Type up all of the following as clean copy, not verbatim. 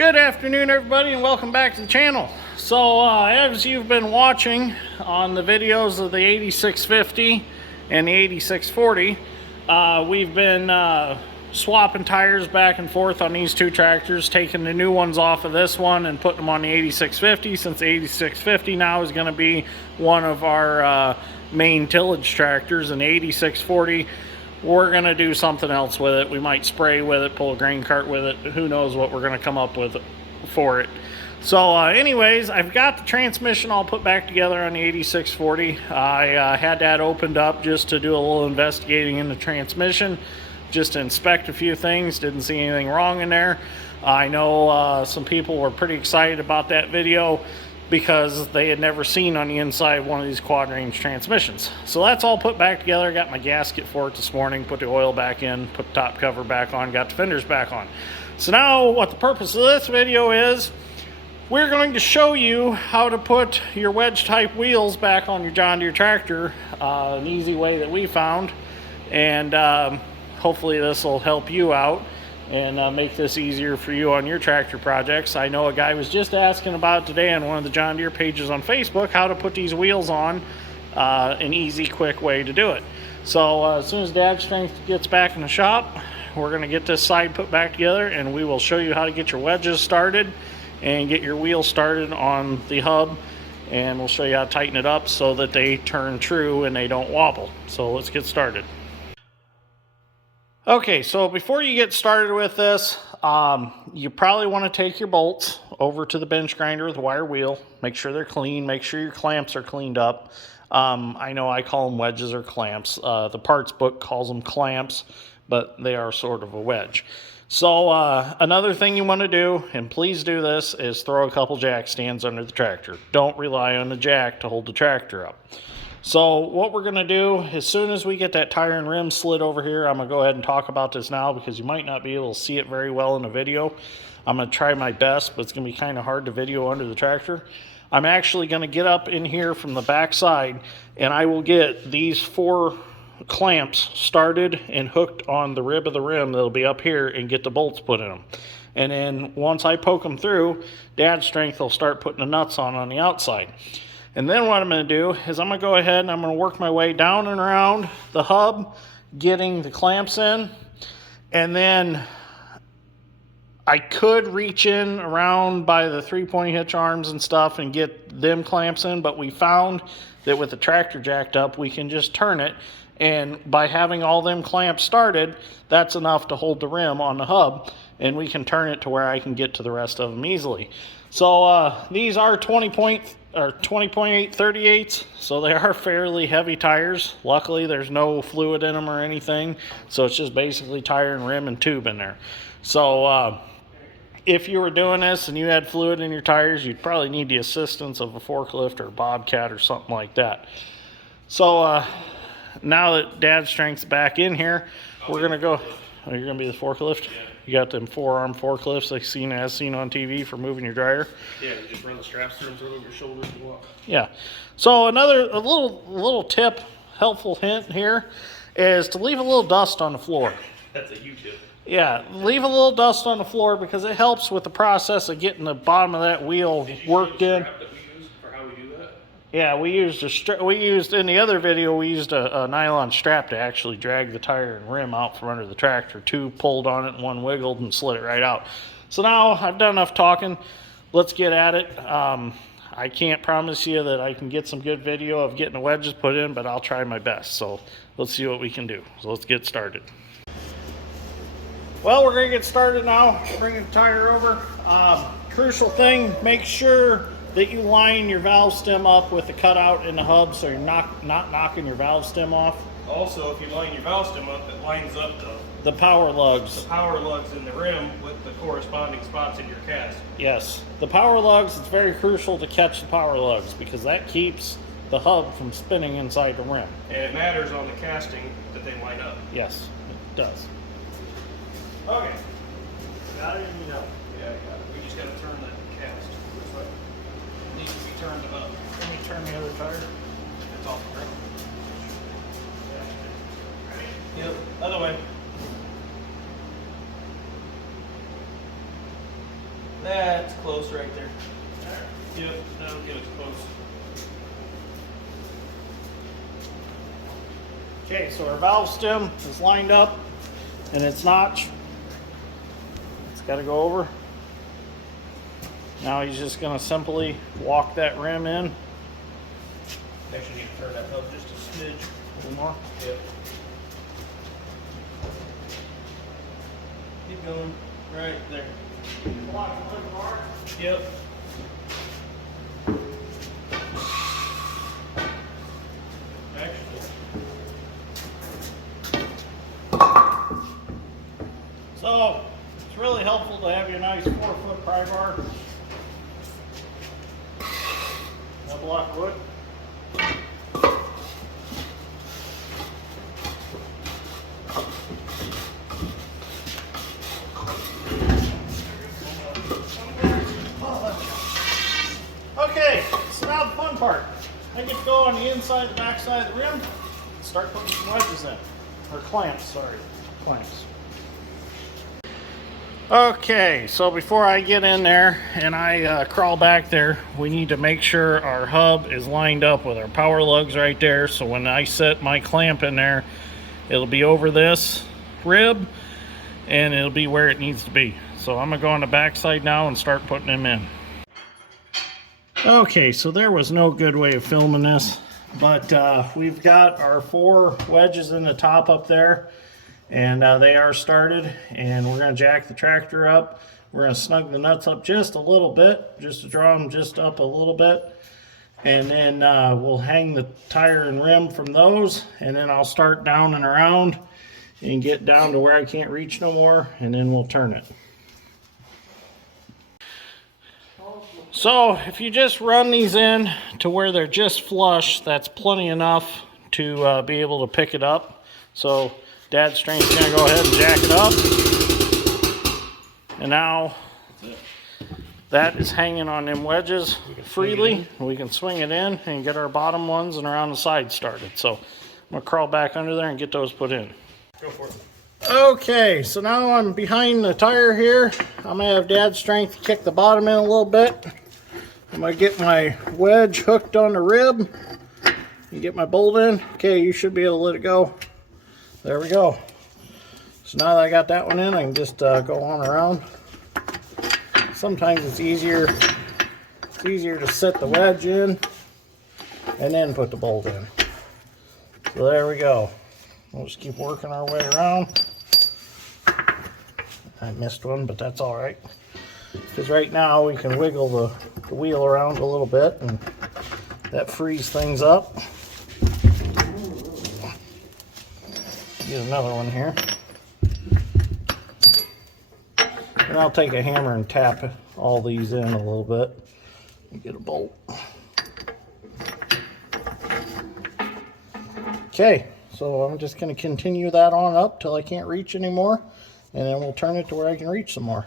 Good afternoon, everybody, and welcome back to the channel. So as you've been watching on the videos of the 8650 and the 8640, we've been swapping tires back and forth on these two tractors, taking the new ones off of this one and putting them on the 8650, since the 8650 now is going to be one of our main tillage tractors, and the 8640 we're going to do something else with it. We might spray with it, pull a grain cart with it. Who knows what we're going to come up with for it. So anyways, I've got the transmission all put back together on the 8640. I had that opened up just to do a little investigating in the transmission, just to inspect a few things. Didn't see anything wrong in there. I know some people were pretty excited about that video because they had never seen on the inside of one of these quad range transmissions. So that's all put back together. I got my gasket for it this morning, put the oil back in, put the top cover back on, got the fenders back on. So now what the purpose of this video is, we're going to show you how to put your wedge type wheels back on your John Deere tractor, an easy way that we found, and hopefully this will help you out and make this easier for you on your tractor projects. I know a guy was just asking about today on one of the John Deere pages on Facebook how to put these wheels on, an easy, quick way to do it. So as soon as Dad's Strength gets back in the shop, we're going to get this side put back together, and we will show you how to get your wedges started and get your wheels started on the hub, and we'll show you how to tighten it up so that they turn true and they don't wobble. So let's get started. Okay, so before you get started with this, you probably want to take your bolts over to the bench grinder with a wire wheel. Make sure they're clean. Make sure your clamps are cleaned up. I know I call them wedges or clamps. The parts book calls them clamps, but they are sort of a wedge. So another thing you want to do, and please do this, is throw a couple jack stands under the tractor. Don't rely on the jack to hold the tractor up. So what we're going to do, as soon as we get that tire and rim slid over here, I'm going to go ahead and talk about this now because you might not be able to see it very well in the video. I'm going to try my best, but it's going to be kind of hard to video under the tractor. I'm actually going to get up in here from the back side, and I will get these 4 clamps started and hooked on the rib of the rim that'll be up here, and get the bolts put in them. And then once I poke them through, Dad's Strength will start putting the nuts on the outside. And then what I'm going to do is I'm going to go ahead and I'm going to work my way down and around the hub, getting the clamps in. And then I could reach in around by the 3-point hitch arms and stuff and get them clamps in, but we found that with the tractor jacked up, we can just turn it. And by having all them clamps started, that's enough to hold the rim on the hub, and we can turn it to where I can get to the rest of them easily. So these are 20.8 38s, so they are fairly heavy tires. Luckily there's no fluid in them or anything, so it's just basically tire and rim and tube in there. So if you were doing this and you had fluid in your tires, you'd probably need the assistance of a forklift or a bobcat or something like that. So now that Dad's Strength's back in here, we're gonna go. Oh, you're gonna be the forklift? Yeah. You got them 4-arm forklifts like seen on TV for moving your dryer. Yeah, you just run the straps through them, throw over your shoulders and walk. Yeah. So a little tip, helpful hint here, is to leave a little dust on the floor. That's a U-tip. Yeah, leave a little dust on the floor because it helps with the process of getting the bottom of that wheel worked in. Yeah, we used in the other video, we used a nylon strap to actually drag the tire and rim out from under the tractor. 2 pulled on it and 1 wiggled and slid it right out. So now I've done enough talking. Let's get at it. I can't promise you that I can get some good video of getting the wedges put in, but I'll try my best. So let's see what we can do. So let's get started. Well, we're going to get started now. Bringing the tire over. Crucial thing, make sure that you line your valve stem up with the cutout in the hub so you're not knocking your valve stem off. Also, if you line your valve stem up, it lines up the power lugs. The power lugs in the rim with the corresponding spots in your cast. Yes. The power lugs, it's very crucial to catch the power lugs because that keeps the hub from spinning inside the rim. And it matters on the casting that they line up. Yes, it does. Okay. Got it? You know. Yeah, I got it. We just got to turn that cast this way. It needs to be turned up. Let me turn the other tire. It's off the ground. Yep, other way. That's close right there. Yep, that'll get us close. Okay, so our valve stem is lined up and its notch. It's got to go over. Now he's just going to simply walk that rim in. Actually need to turn that up just a smidge. A little more. Yep. Keep going. Right there. Yep. Actually. So it's really helpful to have your nice 4-foot pry bar. A block of wood. Okay, so now the fun part. I get to go on the inside, the back side of the rim, and start putting some wedges in. Or clamps, sorry. Clamps. Okay, so before I get in there and I crawl back there, we need to make sure our hub is lined up with our power lugs right there. So when I set my clamp in there, it'll be over this rib and it'll be where it needs to be. So I'm gonna go on the back side now and start putting them in. Okay, so there was no good way of filming this, but we've got our 4 wedges in the top up there, and they are started, and we're going to jack the tractor up. We're going to snug the nuts up just a little bit, just to draw them just up a little bit, and then we'll hang the tire and rim from those, and then I'll start down and around and get down to where I can't reach no more, and then we'll turn it. So if you just run these in to where they're just flush, that's plenty enough to be able to pick it up. So Dad's strength's gonna go ahead and jack it up. And now that is hanging on them wedges freely. We can swing it in and get our bottom ones and around the side started. So I'm gonna crawl back under there and get those put in. Go for it. Okay, so now I'm behind the tire here. I'm gonna have Dad's strength kick the bottom in a little bit. I'm gonna get my wedge hooked on the rib. You get my bolt in. Okay, you should be able to let it go. There we go. So now that I got that one in, I can just go on around. Sometimes it's easier to set the wedge in and then put the bolt in. So there we go. We'll just keep working our way around. I missed one, but that's all right. Because right now we can wiggle the wheel around a little bit, and that frees things up. Get another one here. And I'll take a hammer and tap all these in a little bit and get a bolt. Okay. So I'm just going to continue that on up till I can't reach anymore, and then we'll turn it to where I can reach some more.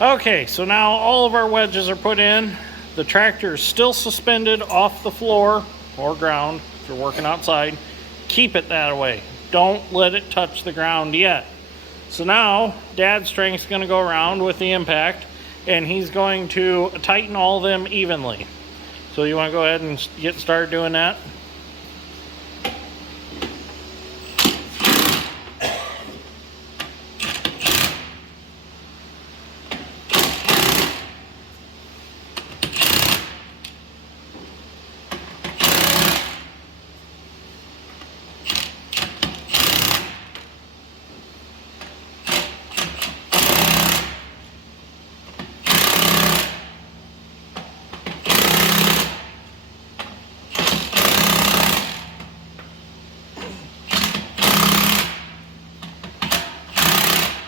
Okay, so now all of our wedges are put in. The tractor is still suspended off the floor or ground if you're working outside. Keep it that way. Don't let it touch the ground yet. So now Dad's strength's going to go around with the impact, and he's going to tighten all of them evenly. So you want to go ahead and get started doing that?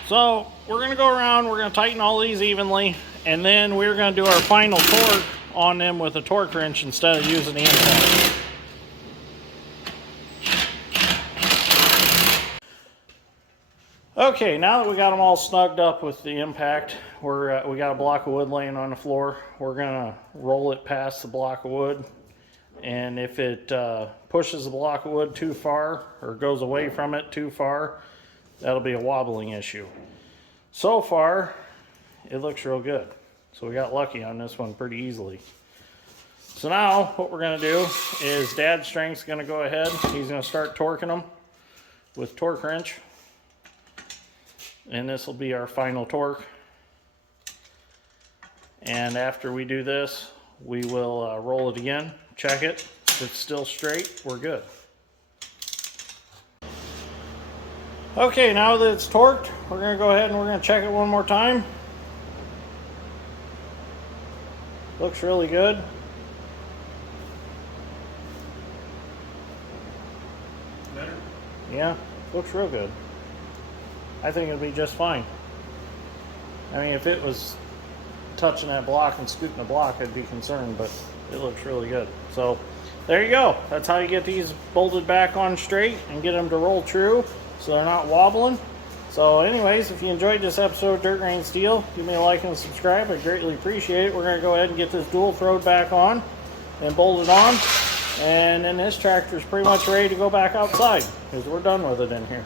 So we're going to go around, we're going to tighten all these evenly, and then we're going to do our final torque on them with a torque wrench instead of using the impact. Okay, now that we got them all snugged up with the impact, we got a block of wood laying on the floor. We're going to roll it past the block of wood, and if it pushes the block of wood too far or goes away from it too far, that'll be a wobbling issue. So far, it looks real good. So we got lucky on this one pretty easily. So now what we're gonna do is Dad's strength's gonna go ahead. He's gonna start torquing them with torque wrench. And this will be our final torque. And after we do this, we will roll it again, check it. If it's still straight, we're good. Okay, now that it's torqued, we're gonna go ahead and we're gonna check it one more time. Looks really good. Better? Yeah, looks real good. I think it'll be just fine. I mean, if it was touching that block and scooting the block, I'd be concerned, but it looks really good. So there you go. That's how you get these bolted back on straight and get them to roll true so they're not wobbling. So anyways, if you enjoyed this episode of Dirt Grain Steel, give me a like and subscribe. I greatly appreciate it. We're going to go ahead and get this dual throw back on and bolt it on. And then this tractor is pretty much ready to go back outside because we're done with it in here.